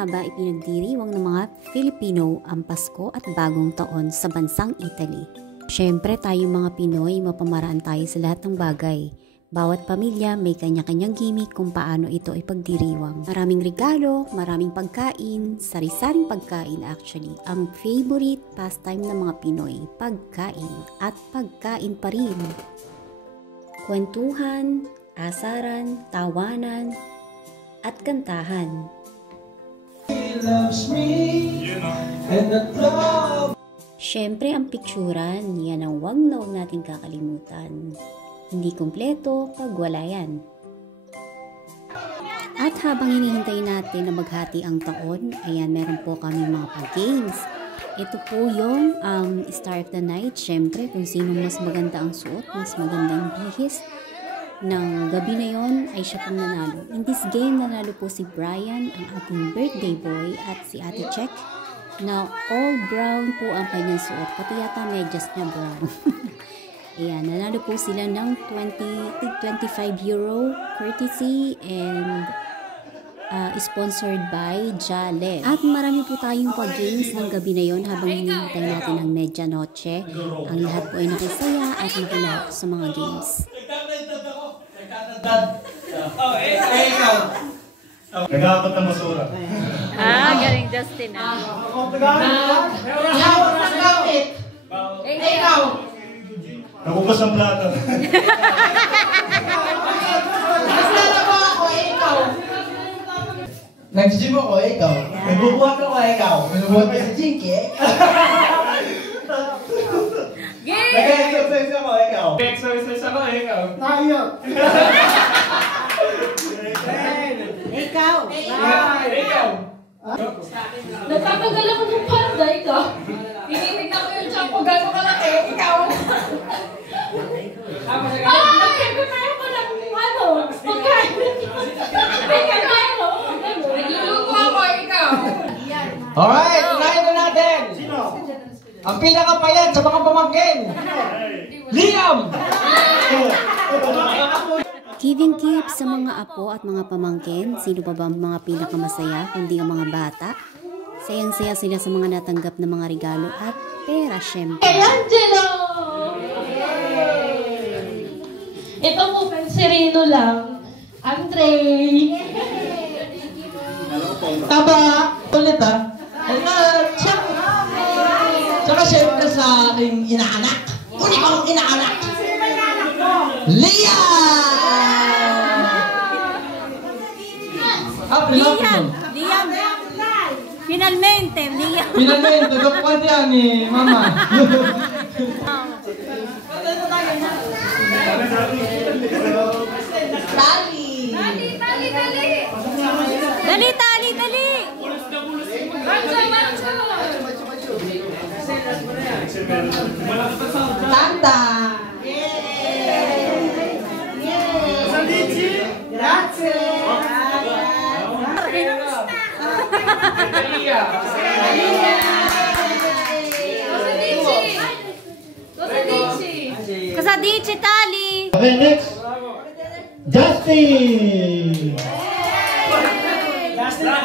nga ba ipinagdiriwang ng mga Filipino ang Pasko at Bagong Taon sa bansang Italy? Siyempre tayong mga Pinoy, mapamaraan tayo sa lahat ng bagay. Bawat pamilya may kanya-kanyang gimmick kung paano ito ipagdiriwang. Maraming regalo, maraming pagkain, sari-saring pagkain actually. Ang favorite pastime ng mga Pinoy, pagkain at pagkain pa rin. Kwentuhan, asaran, tawanan, at kantahan. Siyempre ang pikturan, yan ang huwag na huwag natin kakalimutan. Hindi kumpleto pag wala yan. At habang hinihintay natin na maghati ang taon, ayan meron po kami mga pag-games. Ito po yung start of the night. Siyempre kung sino mas maganda ang suot, mas maganda ang bihis ng gabi na yon ay siya pong nanalo. In this game, nanalo po si Brian, ang ating birthday boy, at si Ate Check, na all brown po ang kanyang suot. Pati yata medyas niya brown. Ayan, nanalo po sila ng 25 euro courtesy and sponsored by Jale. At marami po tayong pag-games ng gabi na yon habang hinihintay natin ang medianoche. Ang lahat po ay nakisaya at nakilahok sa mga games. Ikaw. Nag-aapat na basura. Galing Justin Ikaw. Nakupas ang plato. Naglalaba ako, ikaw. Nag-gym ako, ikaw. Nagbubuhat ako, ikaw. Nagbubuhat pa sa Jinky, Nag-exercise ako, ikaw. Nag-exercise ako, ikaw. Tayo. Ikaw. Ikaw. Nagtatagal ako ng panda, ikaw. Tinitignan ko yung tiyan ko, gano'ng kalaki, ikaw. Nagkakaroon ko ng pagkain. Nagluluto ako, ikaw. Alright, unahin na natin. Sino? Ang pinakapayat sa mga pamangkin. Liam! Giving gifts sa mga apo at mga pamangkin. Sino pa ba ang mga pinakamasaya kundi ang mga bata? Sayang-saya sila sa mga natanggap na mga regalo at pera syempre. Hey, Angelo! Ito po, Sereno lang. Andre! Taba! Ulit Tsaka syempre sa aking inaanak. Unikong inaanak. Liam! Finalmente, Liam! Finalmente, dapat yan ni Mama. Tali! Dali! Tanda! Grazie! Cosa dici, Tali? Okay, next. Justin! Last na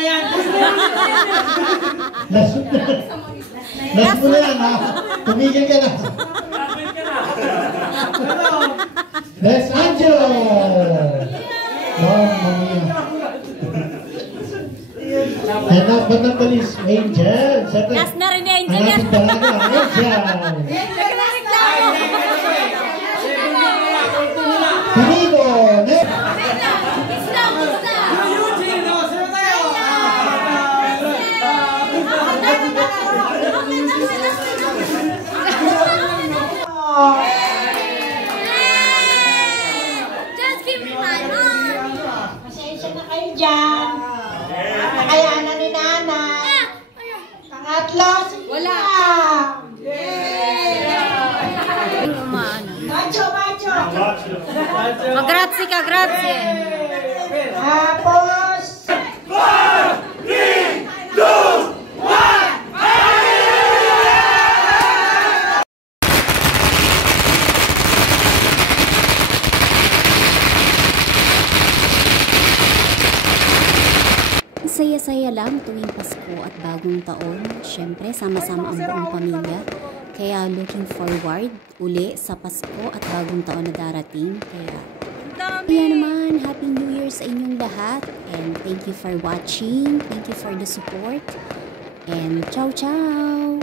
yan! Last mo na yan, ha? Tumigil ka na. Next, Angelo! Mamma mia. And last but not the least, Angel. Last na rin ni Angel yan. Angel. Finito! Next! Just give me my mom. Pasensya na kayo dyan. Kakayanan ni Nanay. Pangatlo, si Wala. Macho. Grazie ka, grazie. Tapos, 4, 3, 2, 1! masaya lang tuwing Pasko at bagong taon. Siyempre, sama-sama ang buong pamilya. Kaya looking forward uli sa Pasko at bagong taon na darating. Kaya naman, Happy New Year sa inyong lahat. And thank you for watching. Thank you for the support. And ciao ciao!